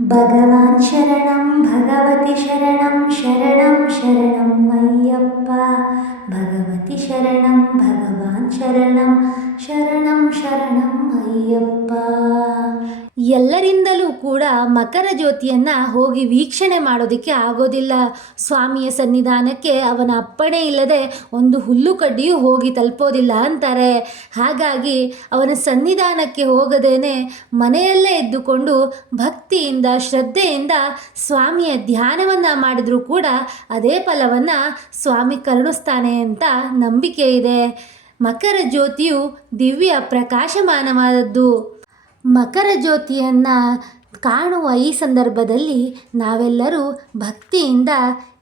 ಭಗವಾನ್ ಶರಣಂ ಭಗವತಿ ಶರಣಂ ಶರಣಂ ಶರಣಂ ಅಯ್ಯಪ್ಪ. ಭಗವತಿ ಶರಣಂ ಭಗವಾನ್ ಶರಣಂ ಶರಣಂ ಶರಣಂ ಅಯ್ಯಪ್ಪ. ಎಲ್ಲರಿಂದಲೂ ಕೂಡ ಮಕರ ಜ್ಯೋತಿಯನ್ನು ಹೋಗಿ ವೀಕ್ಷಣೆ ಮಾಡೋದಕ್ಕೆ ಆಗೋದಿಲ್ಲ. ಸ್ವಾಮಿಯ ಸನ್ನಿಧಾನಕ್ಕೆ ಅವನ ಅಪ್ಪಣೆ ಇಲ್ಲದೆ ಒಂದು ಹುಲ್ಲು ಕಡ್ಡಿಯೂ ಹೋಗಿ ತಲುಪೋದಿಲ್ಲ ಅಂತಾರೆ. ಹಾಗಾಗಿ ಅವನ ಸನ್ನಿಧಾನಕ್ಕೆ ಹೋಗದೇನೆ ಮನೆಯಲ್ಲೇ ಇದ್ದುಕೊಂಡು ಭಕ್ತಿಯಿಂದ ಶ್ರದ್ಧೆಯಿಂದ ಸ್ವಾಮಿಯ ಧ್ಯಾನವನ್ನು ಮಾಡಿದರೂ ಕೂಡ ಅದೇ ಫಲವನ್ನು ಸ್ವಾಮಿ ಕರುಣಿಸ್ತಾನೆ ಅಂತ ನಂಬಿಕೆ ಇದೆ. ಮಕರ ಜ್ಯೋತಿಯು ದಿವ್ಯ ಪ್ರಕಾಶಮಾನವಾದದ್ದು. ಮಕರ ಜ್ಯೋತಿಯನ್ನು ಕಾಣುವ ಈ ಸಂದರ್ಭದಲ್ಲಿ ನಾವೆಲ್ಲರೂ ಭಕ್ತಿಯಿಂದ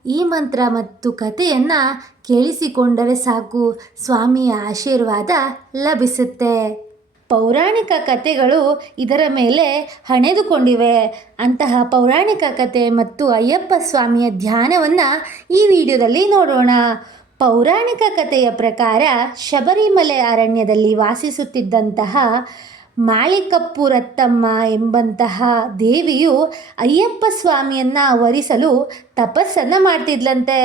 ಈ ಮಂತ್ರ ಮತ್ತು ಕಥೆಯನ್ನು ಕೇಳಿಸಿಕೊಂಡರೆ ಸಾಕು, ಸ್ವಾಮಿಯ ಆಶೀರ್ವಾದ ಲಭಿಸುತ್ತೆ. ಪೌರಾಣಿಕ ಕಥೆಗಳು ಇದರ ಮೇಲೆ ಹಣೆದುಕೊಂಡಿವೆ. ಅಂತಹ ಪೌರಾಣಿಕ ಕಥೆ ಮತ್ತು ಅಯ್ಯಪ್ಪ ಸ್ವಾಮಿಯ ಧ್ಯಾನವನ್ನು ಈ ವಿಡಿಯೋದಲ್ಲಿ ನೋಡೋಣ. ಪೌರಾಣಿಕ ಕಥೆಯ ಪ್ರಕಾರ ಶಬರಿಮಲೆ ಅರಣ್ಯದಲ್ಲಿ ವಾಸಿಸುತ್ತಿದ್ದಂತಹ ಮಾಳಿಕಪ್ಪು ರತ್ತಮ್ಮ ಎಂಬಂತಹ ದೇವಿಯು ಅಯ್ಯಪ್ಪ ಸ್ವಾಮಿಯನ್ನು ವರಿಸಲು ತಪಸ್ಸನ್ನು ಮಾಡ್ತಿದ್ಲಂತೆ.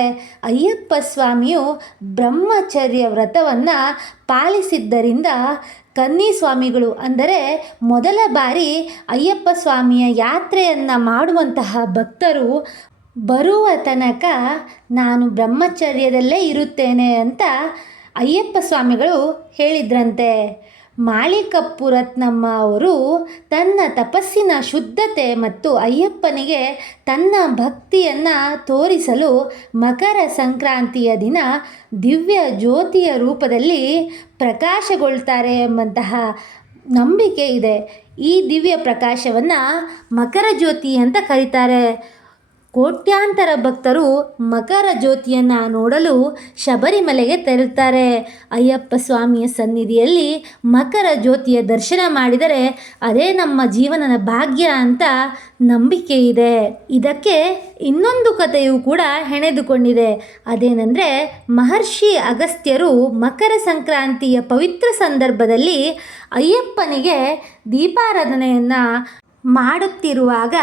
ಅಯ್ಯಪ್ಪ ಸ್ವಾಮಿಯು ಬ್ರಹ್ಮಚರ್ಯ ವ್ರತವನ್ನು ಪಾಲಿಸಿದ್ದರಿಂದ ಕನ್ನಿ ಸ್ವಾಮಿಗಳು ಅಂದರೆ ಮೊದಲ ಬಾರಿ ಅಯ್ಯಪ್ಪ ಸ್ವಾಮಿಯ ಯಾತ್ರೆಯನ್ನು ಮಾಡುವಂತಹ ಭಕ್ತರು ಬರುವ ತನಕ ನಾನು ಬ್ರಹ್ಮಚರ್ಯದಲ್ಲೇ ಇರುತ್ತೇನೆ ಅಂತ ಅಯ್ಯಪ್ಪ ಸ್ವಾಮಿಗಳು ಹೇಳಿದ್ರಂತೆ. ಮಾಳಿಕಪ್ಪು ರತ್ನಮ್ಮ ಅವರು ತನ್ನ ತಪಸ್ಸಿನ ಶುದ್ಧತೆ ಮತ್ತು ಅಯ್ಯಪ್ಪನಿಗೆ ತನ್ನ ಭಕ್ತಿಯನ್ನು ತೋರಿಸಲು ಮಕರ ಸಂಕ್ರಾಂತಿಯ ದಿನ ದಿವ್ಯ ಜ್ಯೋತಿಯ ರೂಪದಲ್ಲಿ ಪ್ರಕಾಶಗೊಳ್ತಾರೆ ಎಂಬಂತಹ ನಂಬಿಕೆ ಇದೆ. ಈ ದಿವ್ಯ ಪ್ರಕಾಶವನ್ನು ಮಕರ ಜ್ಯೋತಿ ಅಂತ ಕರೀತಾರೆ. ಕೋಟ್ಯಾಂತರ ಭಕ್ತರು ಮಕರ ಜ್ಯೋತಿಯನ್ನು ನೋಡಲು ಶಬರಿಮಲೆಗೆ ತೆರಳುತ್ತಾರೆ. ಅಯ್ಯಪ್ಪ ಸ್ವಾಮಿಯ ಸನ್ನಿಧಿಯಲ್ಲಿ ಮಕರ ಜ್ಯೋತಿಯ ದರ್ಶನ ಮಾಡಿದರೆ ಅದೇ ನಮ್ಮ ಜೀವನದ ಭಾಗ್ಯ ಅಂತ ನಂಬಿಕೆ ಇದೆ. ಇದಕ್ಕೆ ಇನ್ನೊಂದು ಕಥೆಯೂ ಕೂಡ ಹೆಣೆದುಕೊಂಡಿದೆ. ಅದೇನೆಂದರೆ, ಮಹರ್ಷಿ ಅಗಸ್ತ್ಯರು ಮಕರ ಸಂಕ್ರಾಂತಿಯ ಪವಿತ್ರ ಸಂದರ್ಭದಲ್ಲಿ ಅಯ್ಯಪ್ಪನಿಗೆ ದೀಪಾರಾಧನೆಯನ್ನು ಮಾಡುತ್ತಿರುವಾಗ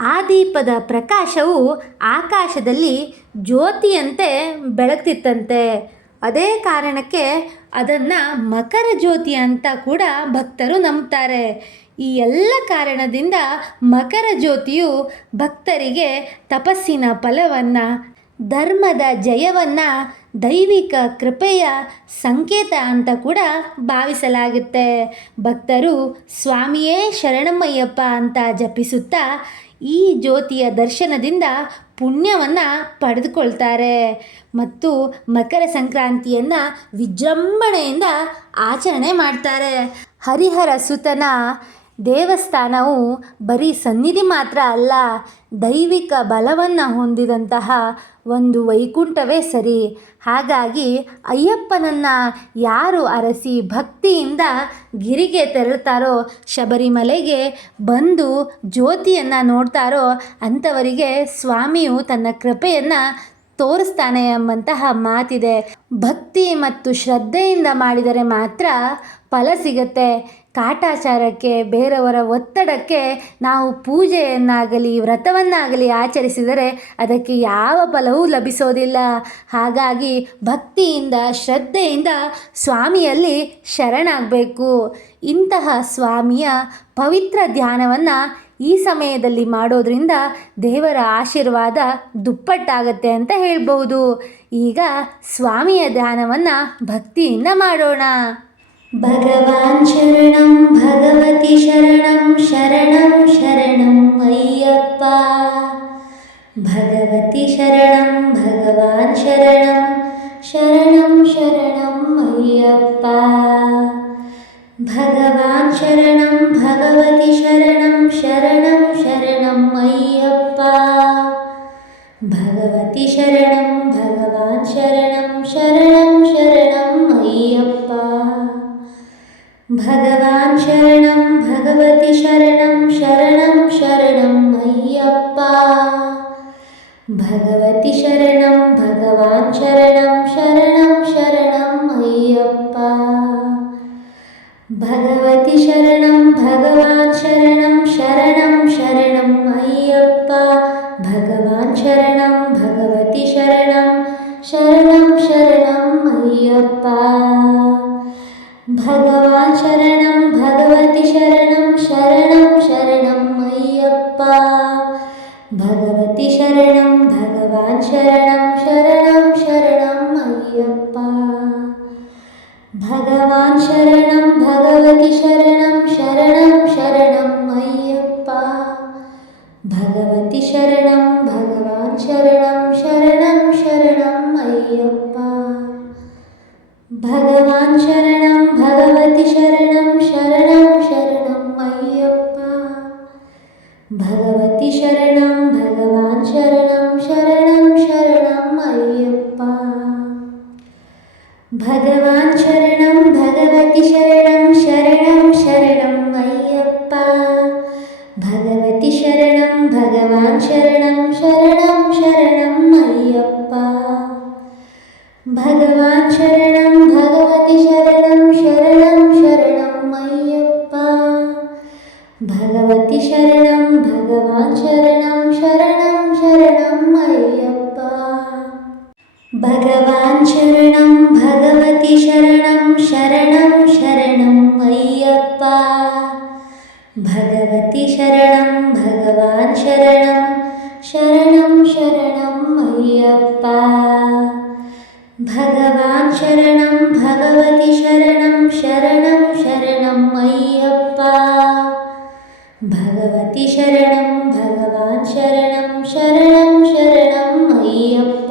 ಆ ದೀಪದ ಪ್ರಕಾಶವು ಆಕಾಶದಲ್ಲಿ ಜ್ಯೋತಿಯಂತೆ ಬೆಳಗ್ತಿತ್ತಂತೆ. ಅದೇ ಕಾರಣಕ್ಕೆ ಅದನ್ನು ಮಕರ ಜ್ಯೋತಿ ಅಂತ ಕೂಡ ಭಕ್ತರು ನಂಬ್ತಾರೆ. ಈ ಎಲ್ಲ ಕಾರಣದಿಂದ ಮಕರ ಜ್ಯೋತಿಯು ಭಕ್ತರಿಗೆ ತಪಸ್ಸಿನ ಫಲವನ್ನು, ಧರ್ಮದ ಜಯವನ್ನು, ದೈವಿಕ ಕೃಪೆಯ ಸಂಕೇತ ಅಂತ ಕೂಡ ಭಾವಿಸಲಾಗುತ್ತೆ. ಭಕ್ತರು ಸ್ವಾಮಿಯೇ ಶರಣಮಯ್ಯಪ್ಪ ಅಂತ ಜಪಿಸುತ್ತಾ ಈ ಜ್ಯೋತಿಯ ದರ್ಶನದಿಂದ ಪುಣ್ಯವನ್ನು ಪಡೆದುಕೊಳ್ತಾರೆ ಮತ್ತು ಮಕರ ಸಂಕ್ರಾಂತಿಯನ್ನು ವಿಜೃಂಭಣೆಯಿಂದ ಆಚರಣೆ ಮಾಡ್ತಾರೆ. ಹರಿಹರ ಸುತನ ದೇವಸ್ಥಾನವು ಬರೀ ಸನ್ನಿಧಿ ಮಾತ್ರ ಅಲ್ಲ, ದೈವಿಕ ಬಲವನ್ನು ಹೊಂದಿದಂತಹ ಒಂದು ವೈಕುಂಠವೇ ಸರಿ. ಹಾಗಾಗಿ ಅಯ್ಯಪ್ಪನನ್ನು ಯಾರು ಅರಸಿ ಭಕ್ತಿಯಿಂದ ಗಿರಿಗೆ ತೆರಳುತ್ತಾರೋ, ಶಬರಿಮಲೆಗೆ ಬಂದು ಜ್ಯೋತಿಯನ್ನು ನೋಡ್ತಾರೋ ಅಂಥವರಿಗೆ ಸ್ವಾಮಿಯು ತನ್ನ ಕೃಪೆಯನ್ನು ತೋರಿಸ್ತಾನೆ ಎಂಬಂತಹ ಮಾತಿದೆ. ಭಕ್ತಿ ಮತ್ತು ಶ್ರದ್ಧೆಯಿಂದ ಮಾಡಿದರೆ ಮಾತ್ರ ಫಲ ಸಿಗತ್ತೆ. ಕಾಟಾಚಾರಕ್ಕೆ, ಬೇರೆಯವರ ಒತ್ತಡಕ್ಕೆ ನಾವು ಪೂಜೆಯನ್ನಾಗಲಿ ವ್ರತವನ್ನಾಗಲಿ ಆಚರಿಸಿದರೆ ಅದಕ್ಕೆ ಯಾವ ಫಲವೂ ಲಭಿಸೋದಿಲ್ಲ. ಹಾಗಾಗಿ ಭಕ್ತಿಯಿಂದ ಶ್ರದ್ಧೆಯಿಂದ ಸ್ವಾಮಿಯಲ್ಲಿ ಶರಣಾಗಬೇಕು. ಇಂತಹ ಸ್ವಾಮಿಯ ಪವಿತ್ರ ಧ್ಯಾನವನ್ನು ಈ ಸಮಯದಲ್ಲಿ ಮಾಡೋದ್ರಿಂದ ದೇವರ ಆಶೀರ್ವಾದ ದುಪ್ಪಟ್ಟಾಗತ್ತೆ ಅಂತ ಹೇಳ್ಬೋದು. ಈಗ ಸ್ವಾಮಿಯ ಧ್ಯಾನವನ್ನು ಭಕ್ತಿಯಿಂದ ಮಾಡೋಣ. ಭಗವಾನ್ ಶರಣಂ ಭಗವತಿ ಶರಣಂ ಶರಣಂ ಶರಣಂ ಅಯ್ಯಪ್ಪ. ಭಗವತಿ ಶರಣಂ ಭಗವಾನ್ ಶರಣಂ ಶರಣಂ ಶರಣಂ ಅಯ್ಯಪ್ಪ. ಭಗವಾನ್ ಶರಣಂ ಭಗವತಿ ಶರಣಂ ಶರಣಂ ಶರಣಂ ಅಯ್ಯಪ್ಪ. ಭಗವತಿ ಶರಣಂ ಭಗವಾನ್ ಶರಣಂ ಶರಣಂ ಶರಣಂ ಅಯ್ಯಪ್ಪ. ಭಗವಾನ್ ಶರಣಂ ಭಗವತಿ ಶರಣಂ ಶರಣಂ ಶರಣಂ ಅಯ್ಯಪ್ಪ. ಭಗವತಿ ಶರಣಂ ಭಗವಾನ್ ಶರಣಂ ಶರಣಂ ಶರಣಂ ಅಯ್ಯಪ್ಪ. ಭಗವತಿ ಶರಣಂ ಭಗವಾನ್ ಶರಣಂ ಶರಣಂ ಶರಣಂ अय्यप्प भगवान् शरणं भगवति शरणं शरणं शरणम् अय्यप्प भगवान् शरणं भगवति शरणं शरणं शरणम् अय्यप्प भगवति शरणं भगवान् शरणं शरणं शरणम् अय्यप्प भगवान् शरणं भगवति शरणं शरणं शरणम् अय्यप्प भगवति शरणं भगवान् शरणं शरणं शरणम् अय्यप्प भगवान् शरणं भगवति शरणं शरणं शरणम् अय्यप्प भगवति शरणं भगवान् शरणं शरणं शरणम् अय्यप्प भगवान् शरणं भगवति शरणं शरणं शरणम् अय्यप्प भगवति शरणं भगवान् शरणं शरणं शरणम् अय्यप्प भगवान् शरणं भगवति शरणं शरणं शरणम् अय्यप्प भगवति शरणं भगवान् शरणं शरणं शरणम् अय्यप्प भगवान् शरणं भगवति शरणं शरणं शरणम् अय्यप्प भगवति शरणं भगवान् शरणं शरणं शरणम् अय्यप्प भगवान् शरणं भगवति शरणं शरणं शरणम् अय्यप्प भगवति शरणं भगवान् शरणं शरणं शरणम् अय्यप्प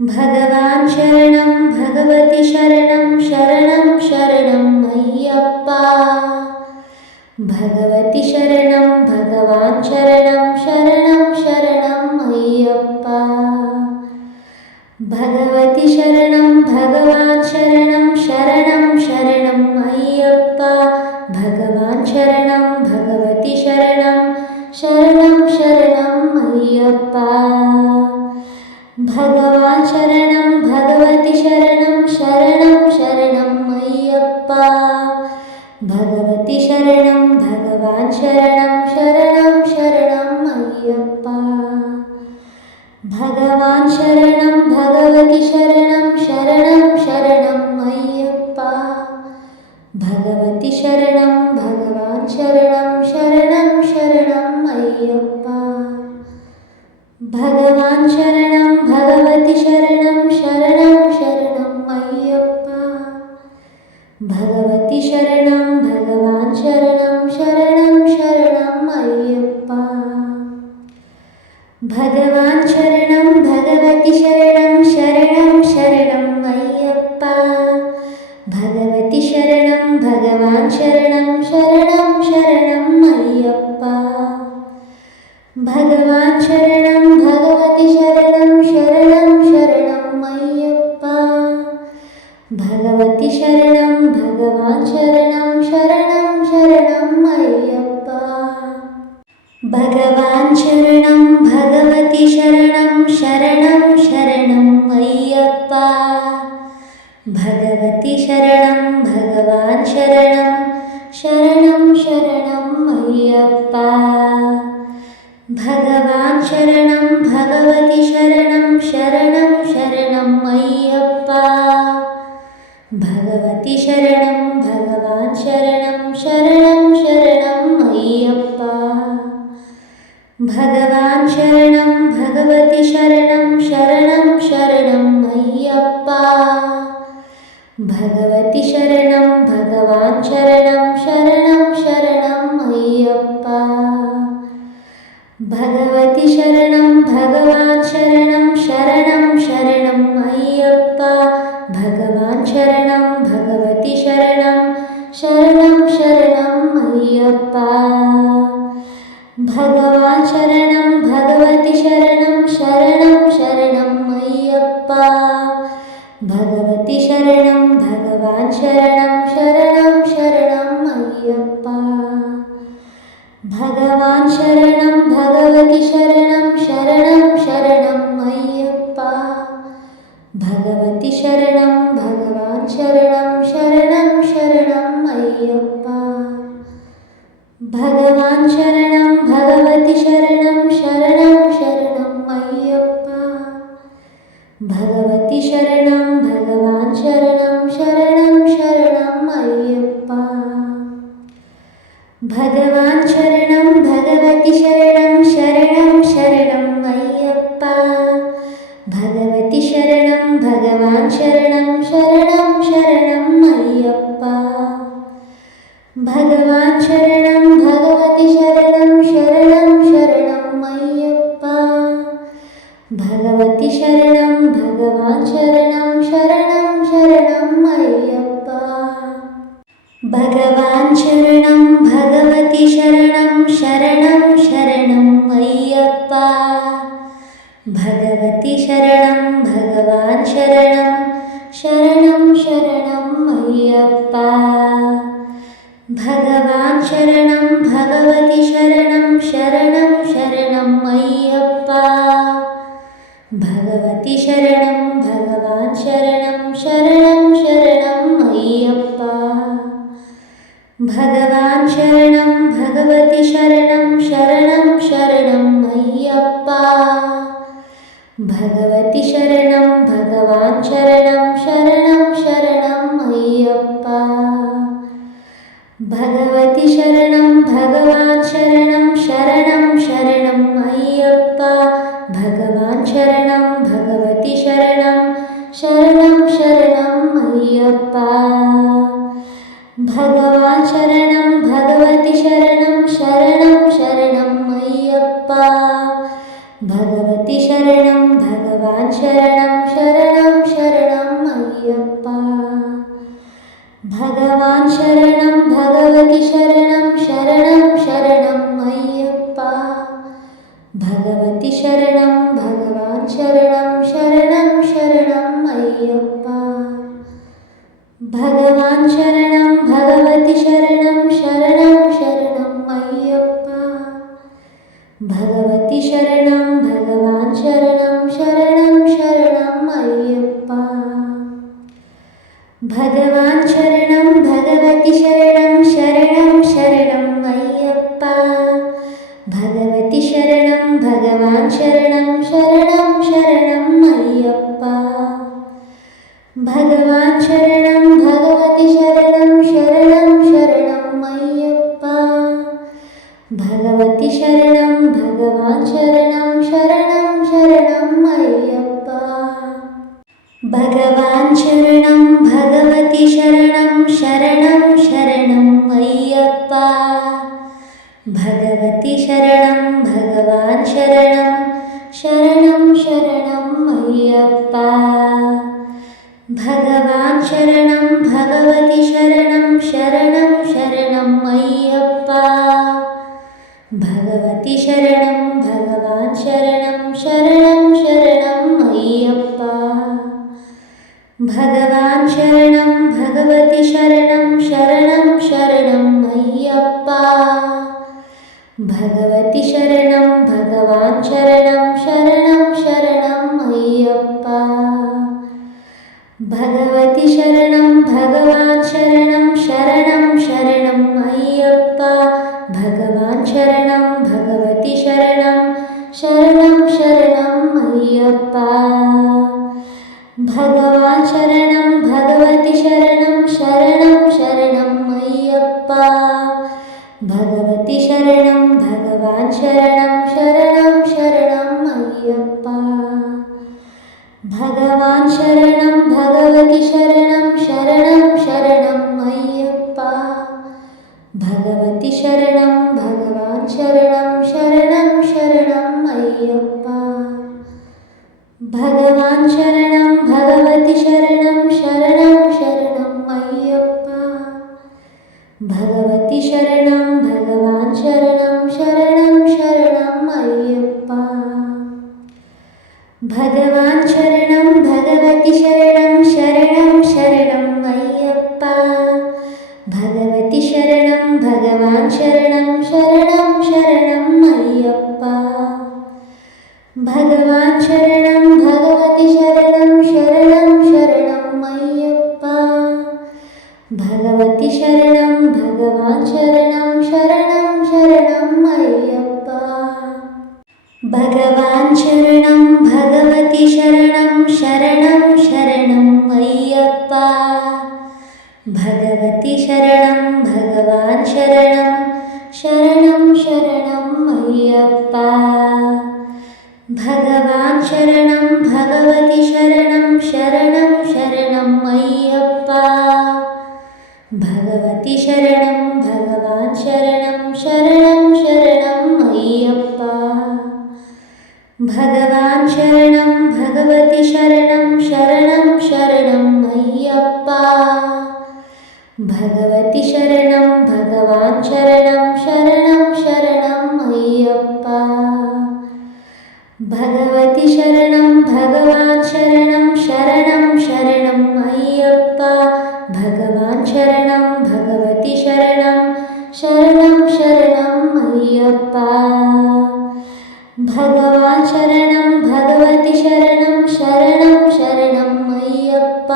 भगवान् शरणं भगवति शरणं शरणं शरणम् अय्यप्प भगवति शरणं भगवान् शरणं शरणं शरणम् अय्यप्प भगवति शरणं भगवान् शरणं शरणं शरणम् अय्यप्प भगवान् शरणं भगवति शरणं शरणं शरणम् अय्यप्प भगवान् शरणं भगवति शरणं शरणं शरणम् अय्यप्प भगवति शरणं भगवान् शरणं शरणं शरणम् अय्यप्प भगवान् शरणं भगवति शरणं शरणं शरणम् अय्यप्प भगवति शरणं भगवान् शरणं शरणं शरणम् अय्यप्प भगवान् शरणं भगवति शरणं शरणं शरणम् अय्यप्प भगवति शरणं भगवान् शरणं शरणं शरणम् अय्यप्प भगवान् शरणं भगवति शरणं शरणं शरणम् अय्यप्प भगवति शरणं भगवान् शरणं शरणं शरणम् अय्यप्प भगवान् शरणं भगवति शरणं शरणं शरणम् अय्यप्प भगवति शरणं भगवान् शरणं शरणं शरणम् अय्यप्प भगवान् शरणं भगवति शरणं शरणं शरणम् अय्यप्प भगवति शरणं भगवान् शरणं शरणं शरणम् अय्यप्प भगवान् शरणं भगवति शरणं शरणं शरणम् अय्यप्प भगवति शरणं भगवान् शरणं शरणं शरणम् अय्यप्प भगवान् शरणं भगवति शरणं शरणं शरणम् अय्यप्प भगवति शरणं भगवान् शरणं शरणं शरणम् अय्यप्प भगवति शरणं भगवान् शरणं शरणं शरणम् अय्यप्प भगवान् शरणं भगवति शरणं शरणं शरणम् अय्यप्प भगवान् शरणं भगवति शरणं शरणं शरणम् अय्यप्प भगवति शरणं भगवान् शरणं शरणं शरणम् अय्यप्प भगवान् शरणं भगवति शरणं शरणं शरणम् अय्यप्प भगवति शरणं भगवान् शरणं शरणं शरणम् अय्यप्प भगवान् शरणं शरणं अय्यप्पा भगवति शरणं भगवान् शरणं शरणं अय्यप्पा भगवान् शरणं भगवति शरणं शरणं अय्यप्पा भगवति शरणं भगवान् शरणं शरणं अय्यप्पा भगवान् शरणं भगवति शरणं शरणं अय्यप्पा भगवति शरणं भगवान् शरणं शरणं अय्यप्पा भगवति शरणं भगवान् शरणं शरणं अय्यप्पा भगवान् शरणं भगवति शरणं शरणं अय्यप्पा भगवान् शरणं भगवति शरणं शरणं अय्यप्पा भगवति शरणं भगवान् शरणं शरणं अय्यप्पा भगवान् शरणं भगवति शरणं शरणं अय्यप्पा भगवति शरणं भगवान् शरणं शरणं अय्यप्पा भगवान् शरणं भगवति शरणं शरणं अय्यप्पा भगवति शरणं भगवान् शरणं शरणं अय्यप्पा भगवान् शरणं भगवति शरणं शरणं अय्यप्पा भगवति शरणं भगवान् शरणं शरणं अय्यप्पा भगवान् शरणं भगवति शरणं शरणं अय्यप्पा भगवति शरणं भगवान् शरणं शरणं अय्यप्पा भगवान् शरणं भगवति शरणं शरणं अय्यप्पा भगवति शरणं भगवान् शरणं शरणं अय्यप्पा भगवान् शरणं भगवति शरणं शरणं अय्यप्पा भगवति शरणं भगवान् शरणं शरणं अय्यप्पा भगवान् शरणं भगवति शरणं शरणं अय्यप्पा भगवति शरणं भगवान् शरणं शरणं अय्यप्पा भगवति शरणं भगवान् शरणं शरणं अय्यप्पा भगवान् शरणं भगवति शरणं शरणं अय्यप्पा भगवान् शरणं भगवति शरणं शरणं अय्यप्पा भगवति शरणं भगवान् शरणं शरणं अय्यप्पा भगवान् शरणं भगवति शरणं शरणं अय्यप्पा भगवति शरणं भगवान् शरणं शरणं अय्यप्पा भगवान् शरणं भगवति शरणं शरणं अय्यप्पा भगवति शरणं भगवान् शरणं शरणं अय्यप्पा भगवान् शरणं भगवति शरणं शरणं अय्यप्पा भगवति शरणं भगवान् शरणं शरणं अय्यप्पा भगवान् शरणं भगवति शरणं शरणं अय्यप्पा भगवति शरणं भगवान् शरणं शरणं अय्यप्पा भगवान् शरणं भगवति शरणं शरणं अय्यप्पा भगवति शरणं भगवान् शरणं शरणं अय्यप्पा भगवान् शरणं भगवति शरणं शरणं अय्यप्पा भगवति शरणं भगवान् शरणं शरणं अय्यप्पा भगवान् शरणं भगवति शरणं शरणं अय्यप्पा भगवति शरणं भगवान् शरणं शरणं अय्यप्पा భగవతి శరణం భగవాన్ శరణం శరణం శరణం అయ్యప్ప భగవాన్ శరణం భగవతి శరణం శరణం శరణం అయ్యప్ప భగవాన్ శరణం భగవతి శరణం శరణం శరణం అయ్యప్ప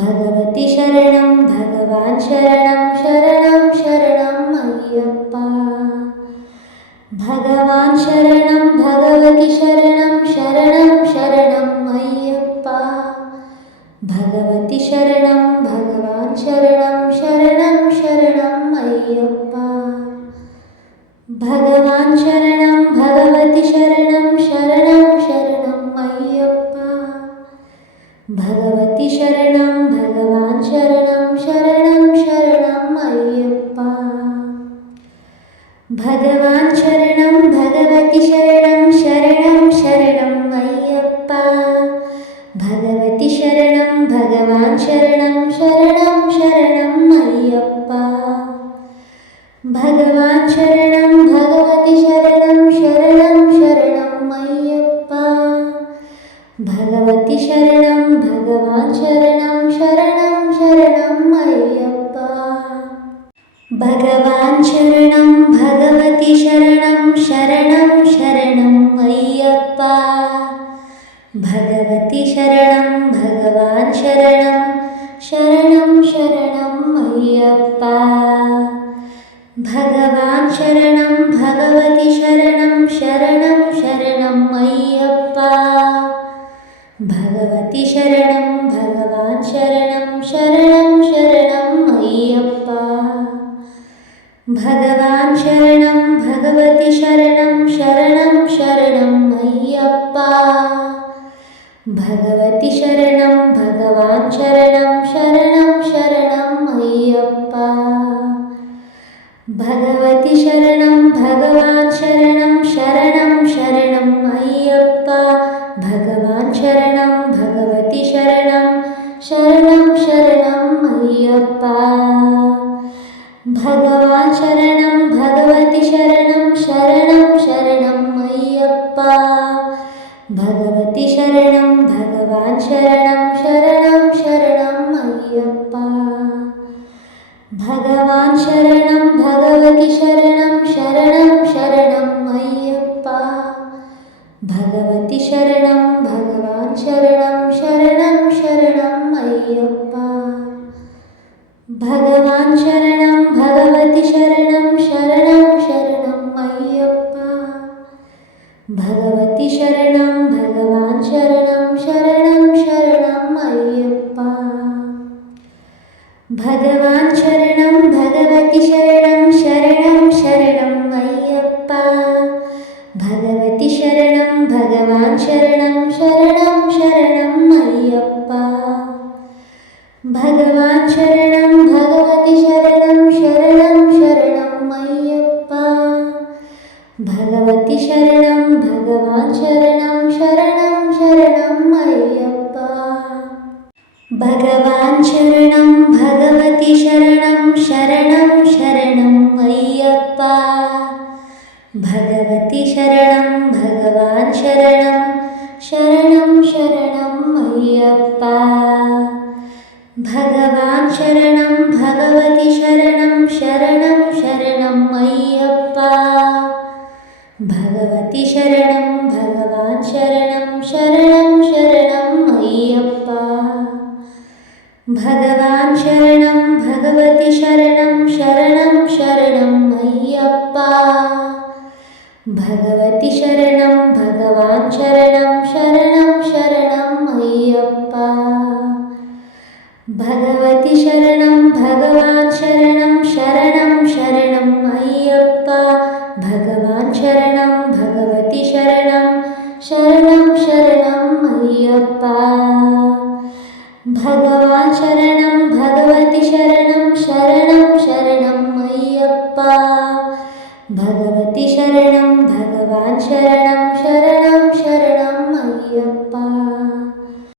భగవతి శరణం భగవాన్ శరణం శరణం శరణం అయ్యప్ప భగవాన్ శరణం భగవతి శరణం శరణం శరణం అయ్యప్ప భగవతి శరణం భగవాన్ శరణం శరణం శరణం అయ్యప్ప భగవాన్ శరణం భగవతి శరణం శరణం శరణం అయ్యప్ప భగవతి శరణం భగవాన్ శరణం శరణం శరణం అయ్యప్ప భగవాన్ శరణం భగవతి శరణం శరణం శరణం అయ్యప్ప భగవతి శరణం భగవాన్ శరణం శరణం శరణం అయ్యప్ప భగవాన్ శరణం భగవతి శరణం శరణం శరణం అయ్యప్ప భగవతి శరణం భగవాన్ శరణం శరణం శరణం అయ్యప్ప భగవాన్ శరణం భగవతి శరణం శరణం శరణం అయ్యప్ప భగవతి శరణం భగవాన్ శరణం శరణం శరణం అయ్యప్ప భగవాన్ శరణం భగవతి శరణం శరణం శరణం అయ్యప్ప భగవతి శరణం భగవాన్ శరణం శరణం శరణం అయ్యప్ప భగవాన్ శరణం భగవతి శరణం శరణం శరణం అయ్యప్ప భగవతి శరణం భగవాన్ శరణం శరణం శరణం అయ్యప్ప భగవతి శరణం భగవాన్ శరణం శరణం శరణం అయ్యప్ప భగవాన్ శరణం భగవతి శరణం శరణం శరణం అయ్యప్ప భగవాన్ శరణం భగవతి శరణం శరణం శరణం అయ్యప్ప భగవతి శరణం భగవాన్ శరణం శరణం శరణం అయ్యప్ప భగవాన్ శరణం భగవతి శరణం శరణం శరణం అయ్యప్ప భగవతి శరణం భగవాన్ శరణం శరణం శరణం అయ్యప్ప భగవాన్ శరణం భగవతి శరణం శరణం శరణం అయ్యప్ప భగవతి శరణం భగవాన్ శరణం శరణం శరణం అయ్యప్ప భగవాన్ శరణం భగవతి శరణం శరణం శరణం అయ్యప్ప భగవతి శరణం భగవాన్ శరణం శరణం శరణం అయ్యప్ప భగవాన్ శరణం భగవతి శరణం శరణం శరణం అయ్యప్ప భగవతి శరణం భగవాన్ శరణం శరణం శరణం అయ్యప్ప భగవాన్ శరణం భగవతి శరణం శరణం శరణం అయ్యప్ప భగవతి శరణం భగవాన్ శరణం శరణం శరణం అయ్యప్ప భగవాన్ శరణం భగవతి శరణం శరణం శరణం అయ్యప్ప భగవతి శరణం భగవాన్ శరణం శరణం శరణం అయ్యప్ప భగవాన్ శరణం భగవతి శరణం శరణం శరణం అయ్యప్ప భగవతి శరణం భగవాన్ శరణం శరణం శరణం అయ్యప్ప భగవతి శరణం భగవాన్ శరణం శరణం శరణం అయ్యప్ప భగవాన్ శరణం భగవతి శరణం శరణం శరణం అయ్యప్ప భగవాన్